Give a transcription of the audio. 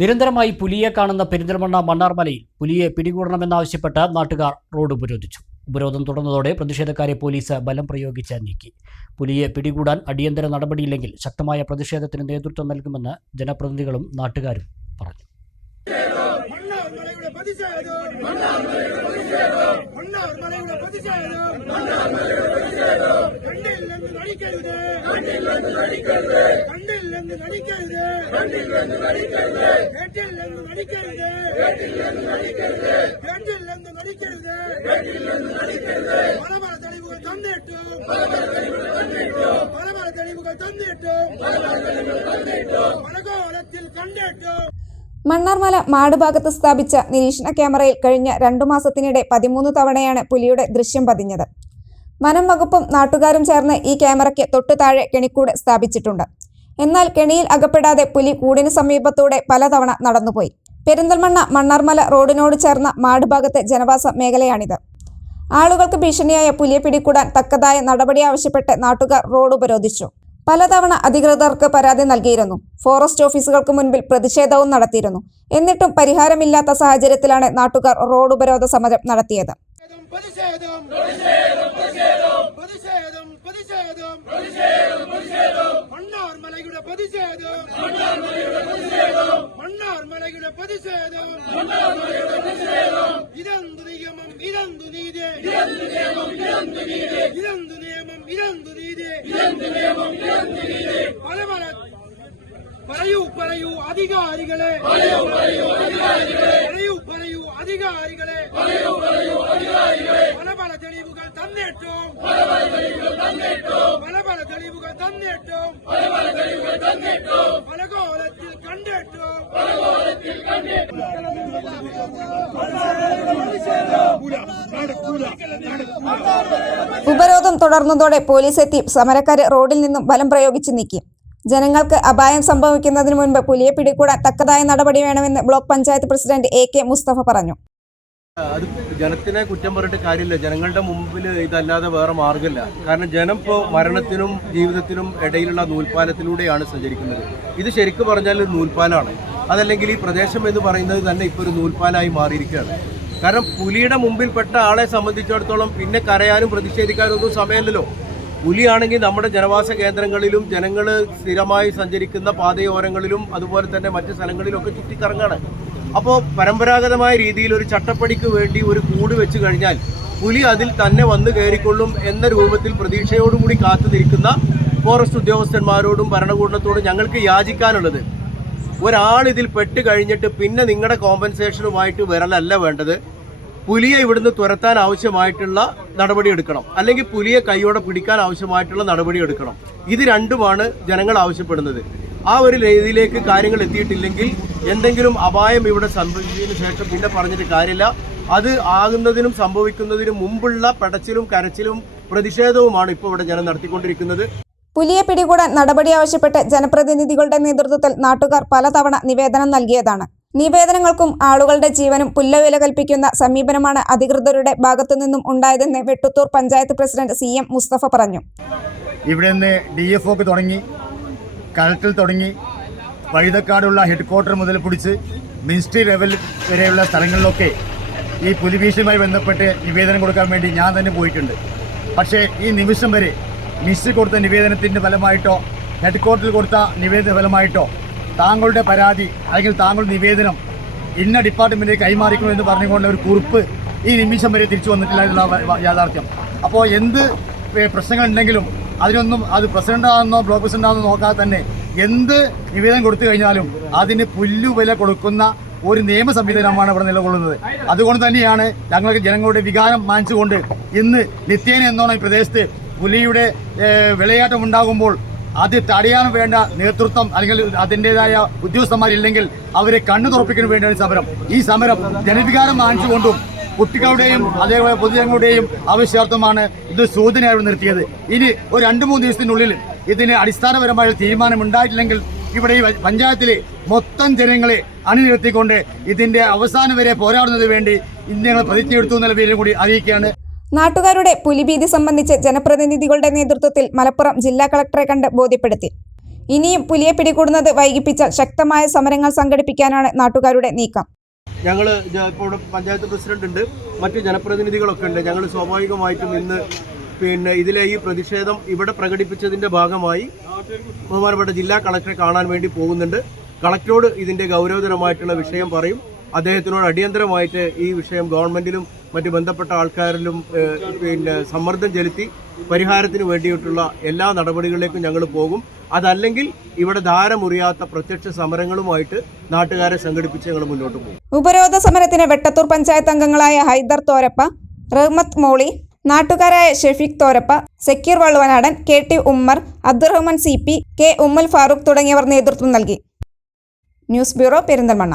നിരന്തരമായി പുലിയെ കാണുന്ന പെരിന്തൽമണ്ണ മണ്ണാർമലയിൽ പുലിയെ പിടികൂടണമെന്നാവശ്യപ്പെട്ട് നാട്ടുകാർ റോഡ് ഉപരോധിച്ചു. ഉപരോധം തുടർന്നതോടെ പ്രതിഷേധക്കാരെ പോലീസ് ബലം പ്രയോഗിച്ച് നീക്കി. പുലിയെ പിടികൂടാൻ അടിയന്തര നടപടിയില്ലെങ്കിൽ ശക്തമായ പ്രതിഷേധത്തിന് നേതൃത്വം നൽകുമെന്ന് ജനപ്രതിനിധികളും നാട്ടുകാരും പറഞ്ഞു. പ്രതിഷേധം മണ്ണാർമലയുടെ പ്രതിഷേധം മണ്ണാർമലയുടെ പ്രതിഷേധം കണ്ടില്ലെന്ന് നടിക്കരുത് കണ്ടില്ലെന്ന് നടിക്കരുത് കണ്ടില്ലെന്ന് നടിക്കരുത് കണ്ടില്ലെന്ന് നടിക്കരുത് കേട്ടില്ലെന്ന് നടിക്കരുത് കേട്ടില്ലെന്ന് നടിക്കരുത് കേട്ടില്ലെന്ന് നടിക്കരുത് കേട്ടില്ലെന്ന് നടിക്കരുത് പല പല തെളിവുകൾ തന്നിട്ട് പല പല തെളിവുകൾ തന്നിട്ട് പല പല തെളിവുകൾ തന്നിട്ട് പല പല തെളിവുകൾ തന്നിട്ട് പലകോലത്തിൽ കണ്ടിട്ട് മണ്ണാർമല മാട് ഭാഗത്ത് സ്ഥാപിച്ച നിരീക്ഷണ ക്യാമറയിൽ കഴിഞ്ഞ രണ്ടു മാസത്തിനിടെ പതിമൂന്ന് തവണയാണ് പുലിയുടെ ദൃശ്യം പതിഞ്ഞത്. വനം വകുപ്പും നാട്ടുകാരും ചേർന്ന് ഈ ക്യാമറയ്ക്ക് തൊട്ടു താഴെ കെണിക്കൂട് സ്ഥാപിച്ചിട്ടുണ്ട്. എന്നാൽ കെണിയിൽ അകപ്പെടാതെ പുലി കൂടിന് സമീപത്തൂടെ പലതവണ നടന്നുപോയി. പെരിന്തൽമണ്ണ മണ്ണാർമല റോഡിനോട് ചേർന്ന മാട് ഭാഗത്തെ ജനവാസ മേഖലയാണിത്. ആളുകൾക്ക് ഭീഷണിയായ പുലിയെ പിടികൂടാൻ തക്കതായ നടപടി ആവശ്യപ്പെട്ട് നാട്ടുകാർ റോഡ് ഉപരോധിച്ചു. പലതവണ അധികൃതർക്ക് പരാതി നൽകിയിരുന്നു. ഫോറസ്റ്റ് ഓഫീസുകൾക്ക് മുൻപിൽ പ്രതിഷേധവും നടത്തിയിരുന്നു. എന്നിട്ടും പരിഹാരമില്ലാത്ത സാഹചര്യത്തിലാണ് നാട്ടുകാർ റോഡ് ഉപരോധ സമരം നടത്തിയത്. പ്രതിഷേധം പ്രതിഷേധം പ്രതിഷേധം പ്രതിഷേധം പ്രതിഷേധം മണ്ണാർമലയുടെ പ്രതിഷേധം മണ്ണാർമലയുടെ പ്രതിഷേധം ഇതെന്തു നിയമം ഇതെന്തു നീതി ഇതെന്തു നിയമം ഇതെന്തു നീതി പല പല പറയൂ പറയൂ അധികാരികളെ പറയൂ പറയൂ അധികാരികളെ പല പല തെളിവുകൾ തന്നിട്ടും പല പല തെളിവുകൾ തന്നിട്ടും പല കോലത്തിൽ കണ്ടിട്ടും ഉപരോധം തുടർന്നതോടെ പോലീസ് എത്തി സമരക്കാരെ റോഡിൽ നിന്നും ബലം പ്രയോഗിച്ച് നീക്കി. ജനങ്ങൾക്ക് അപായം സംഭവിക്കുന്നതിന് മുൻപ് പുലിയെ പിടികൂടാൻ തക്കതായ നടപടി വേണമെന്ന് block panchayat president A K Mustafa പറഞ്ഞു. അത് ജനത്തിനെ കുറ്റം പറഞ്ഞിട്ട് കാര്യമില്ല. ജനങ്ങളുടെ മുമ്പിൽ ഇതല്ലാതെ വേറെ മാർഗമില്ല. കാരണം ജനം ഇപ്പോൾ മരണത്തിനും ജീവിതത്തിനും ഇടയിലുള്ള നൂൽപ്പാലത്തിലൂടെയാണ് സഞ്ചരിക്കുന്നത്. ഇത് ശരിക്കും പറഞ്ഞാൽ ഒരു നൂൽപ്പാലാണ്. അതല്ലെങ്കിൽ ഈ പ്രദേശം എന്ന് പറയുന്നത് തന്നെ ഇപ്പോൾ ഒരു നൂൽപ്പാലായി മാറിയിരിക്കുകയാണ്. കാരണം പുലിയുടെ മുമ്പിൽപ്പെട്ട ആളെ സംബന്ധിച്ചിടത്തോളം പിന്നെ കരയാനും പ്രതിഷേധിക്കാനും ഒന്നും സമയമില്ലല്ലോ. പുലിയാണെങ്കിൽ നമ്മുടെ ജനവാസ കേന്ദ്രങ്ങളിലും ജനങ്ങൾ സ്ഥിരമായി സഞ്ചരിക്കുന്ന പാതയോരങ്ങളിലും അതുപോലെ തന്നെ മറ്റ് സ്ഥലങ്ങളിലൊക്കെ ചുറ്റിക്കറങ്ങാണ്. അപ്പോൾ പരമ്പരാഗതമായ രീതിയിൽ ഒരു ചട്ടപ്പടിക്ക് വേണ്ടി ഒരു കൂട് വെച്ച് കഴിഞ്ഞാൽ പുലി അതിൽ തന്നെ വന്ന് കയറിക്കൊള്ളും എന്ന രൂപത്തിൽ പ്രതീക്ഷയോടുകൂടി കാത്തു നിൽക്കുന്ന ഫോറസ്റ്റ് ഉദ്യോഗസ്ഥന്മാരോടും ഭരണകൂടത്തോടും ഞങ്ങൾക്ക് യാചിക്കാനുള്ളത്. ഒരാൾ ഇതിൽ പെട്ട് കഴിഞ്ഞിട്ട് പിന്നെ നിങ്ങളുടെ കോമ്പൻസേഷനുമായിട്ട് വരലല്ല വേണ്ടത്. പുലിയെ ഇവിടുന്ന് തുരത്താൻ ആവശ്യമായിട്ടുള്ള നടപടി എടുക്കണം. അല്ലെങ്കിൽ പുലിയെ കൈയോടെ പിടിക്കാൻ ആവശ്യമായിട്ടുള്ള നടപടി എടുക്കണം. ഇത് രണ്ടുമാണ് ജനങ്ങൾ ആവശ്യപ്പെടുന്നത്. ആ ഒരു രീതിയിലേക്ക് കാര്യങ്ങൾ എത്തിയിട്ടില്ലെങ്കിൽ എന്തെങ്കിലും അപായം ഇവിടെ സംഭവിച്ചതിന് ശേഷം പിന്നെ പറഞ്ഞിട്ട് കാര്യമില്ല. അത് ആകുന്നതിനും സംഭവിക്കുന്നതിനും മുമ്പുള്ള പടച്ചിലും കരച്ചിലും പ്രതിഷേധവുമാണ് ഇപ്പോൾ ഇവിടെ ജനം നടത്തിക്കൊണ്ടിരിക്കുന്നത്. പുലിയെ പിടികൂടാൻ നടപടി ആവശ്യപ്പെട്ട് ജനപ്രതിനിധികളുടെ നേതൃത്വത്തിൽ നാട്ടുകാർ പലതവണ നിവേദനം നൽകിയതാണ്. നിവേദനങ്ങൾക്കും ആളുകളുടെ ജീവനും പുല്ലവില കൽപ്പിക്കുന്ന സമീപനമാണ് അധികൃതരുടെ ഭാഗത്തു നിന്നും ഉണ്ടായതെന്ന് Vettathur panchayat president C M Mustafa പറഞ്ഞു. ഇവിടെ നിന്ന് ഡി എഫ് ഒക്ക് തുടങ്ങി കളക്ടറിൽ തുടങ്ങി വഴുതക്കാടുള്ള ഹെഡ് ക്വാർട്ടർ മുതൽ പിടിച്ച് മിനിസ്ട്രി ലെവൽ വരെയുള്ള സ്ഥലങ്ങളിലൊക്കെ ഈ പുലിഭീഷണിയുമായി ബന്ധപ്പെട്ട് നിവേദനം കൊടുക്കാൻ വേണ്ടി ഞാൻ തന്നെ പോയിട്ടുണ്ട്. പക്ഷേ ഈ നിമിഷം വരെ മിനിസ്ട്രി കൊടുത്ത നിവേദനത്തിന്റെ ഫലമായിട്ടോ ഹെഡ് കോർട്ടിൽ കൊടുത്ത നിവേദന ഫലമായിട്ടോ താങ്കളുടെ പരാതി അല്ലെങ്കിൽ താങ്കളുടെ നിവേദനം ഇന്ന ഡിപ്പാർട്ട്മെന്റിലേക്ക് കൈമാറിക്കണം എന്ന് പറഞ്ഞുകൊണ്ട് ഒരു കുറിപ്പ് ഈ നിമിഷം വരെ തിരിച്ചു വന്നിട്ടില്ല എന്നുള്ള യാഥാർത്ഥ്യം. അപ്പോൾ എന്ത് പ്രശ്നങ്ങളുണ്ടെങ്കിലും അതിനൊന്നും അത് പ്രസിഡന്റാണെന്നോ ബ്ലോക്ക് പ്രസിഡന്റാണെന്നോ നോക്കാതെ തന്നെ എന്ത് നിവേദനം കൊടുത്തു കഴിഞ്ഞാലും അതിന് പുല്ലുവില കൊടുക്കുന്ന ഒരു നിയമ സംവിധാനമാണ് ഇവിടെ നിലകൊള്ളുന്നത്. അതുകൊണ്ട് തന്നെയാണ് ഞങ്ങൾക്ക് ജനങ്ങളുടെ വികാരം മാനിച്ചുകൊണ്ട് ഇന്ന് നിത്യേന എന്നോണം ഈ പ്രദേശത്ത് പുലിയുടെ വിളയാട്ടം ഉണ്ടാകുമ്പോൾ അത് തടയാൻ വേണ്ട നേതൃത്വം അല്ലെങ്കിൽ അതിന്റെതായ ഉദ്യോഗസ്ഥന്മാരില്ലെങ്കിൽ അവരെ കണ്ണു തുറപ്പിക്കാൻ വേണ്ടിയാണ് ഈ സമരം. ഈ സമരം ജനവികാരം മാനിച്ചുകൊണ്ടും കുട്ടികളുടെയും അതേപോലെ പൊതുജനങ്ങളുടെയും ആവശ്യാർത്ഥമാണ് ഇത് സൂചനയായി നിർത്തിയത്. ഇനി ഒരു രണ്ട് മൂന്ന് ദിവസത്തിനുള്ളിൽ ഇതിന് അടിസ്ഥാനപരമായ തീരുമാനം ഉണ്ടായിട്ടില്ലെങ്കിൽ ഇവിടെ ഈ പഞ്ചായത്തിലെ മൊത്തം ജനങ്ങളെ അണിനിരത്തിക്കൊണ്ട് ഇതിന്റെ അവസാനം വരെ പോരാടുന്നതിന് വേണ്ടി ഇന്ന് പ്രതിജ്ഞ പ്രതിജ്ഞയെടുത്തു എന്നുള്ള പേരും കൂടി അറിയിക്കുകയാണ്. നാട്ടുകാരുടെ പുലിഭീതി സംബന്ധിച്ച് ജനപ്രതിനിധികളുടെ നേതൃത്വത്തിൽ മലപ്പുറം ജില്ലാ കളക്ടറെ കണ്ട് ബോധ്യപ്പെടുത്തി. ഇനിയും പുലിയെ പിടികൂടുന്നത് വൈകിപ്പിച്ച ശക്തമായ സമരങ്ങൾ സംഘടിപ്പിക്കാനാണ് നാട്ടുകാരുടെ നീക്കം. ഞങ്ങൾ ഇപ്പോൾ പഞ്ചായത്ത് പ്രസിഡന്റ് ഉണ്ട്. മറ്റ് ജനപ്രതിനിധികളൊക്കെ ഉണ്ട്. ഞങ്ങൾ സ്വാഭാവികമായിട്ടും ഇന്ന് പിന്നെ ഇതിലെ ഈ പ്രതിഷേധം ഇവിടെ പ്രകടിപ്പിച്ചതിന്റെ ഭാഗമായി ബഹുമാനപ്പെട്ട ജില്ലാ കളക്ടറെ കാണാൻ വേണ്ടി പോകുന്നുണ്ട്. കളക്ടറോട് ഇതിന്റെ ഗൗരവതരമായിട്ടുള്ള വിഷയം പറയും. അദ്ദേഹത്തിനോട് അടിയന്തരമായിട്ട് ഈ വിഷയം ഗവൺമെന്റിലും മറ്റ് ബന്ധപ്പെട്ട ആൾക്കാരിലും പിന്നെ സമ്മർദ്ദം ചെലുത്തി പരിഹാരത്തിന് വേണ്ടിയിട്ടുള്ള എല്ലാ നടപടികളിലേക്കും ഞങ്ങൾ പോകും. അതല്ലെങ്കിൽ ഇവിടെ ധാരമുറിയാത്ത പ്രത്യക്ഷ സമരങ്ങളുമായിട്ട് നാട്ടുകാരെ സംഘടിപ്പിച്ച് ഞങ്ങൾ മുന്നോട്ട് പോകും. ഉപരോധ സമരത്തിന് വെട്ടത്തൂർ പഞ്ചായത്ത് അംഗങ്ങളായ ഹൈദർ തോരപ്പ റഹ്മത്ത് മോളി നാട്ടുകാരായ Shefeeq Thorappa Sakkeer Valluvanadan K T Ummer Abdurahman C P K Ummal Farooq തുടങ്ങിയവർ നേതൃത്വം നൽകി. News bureau Perinthalmanna.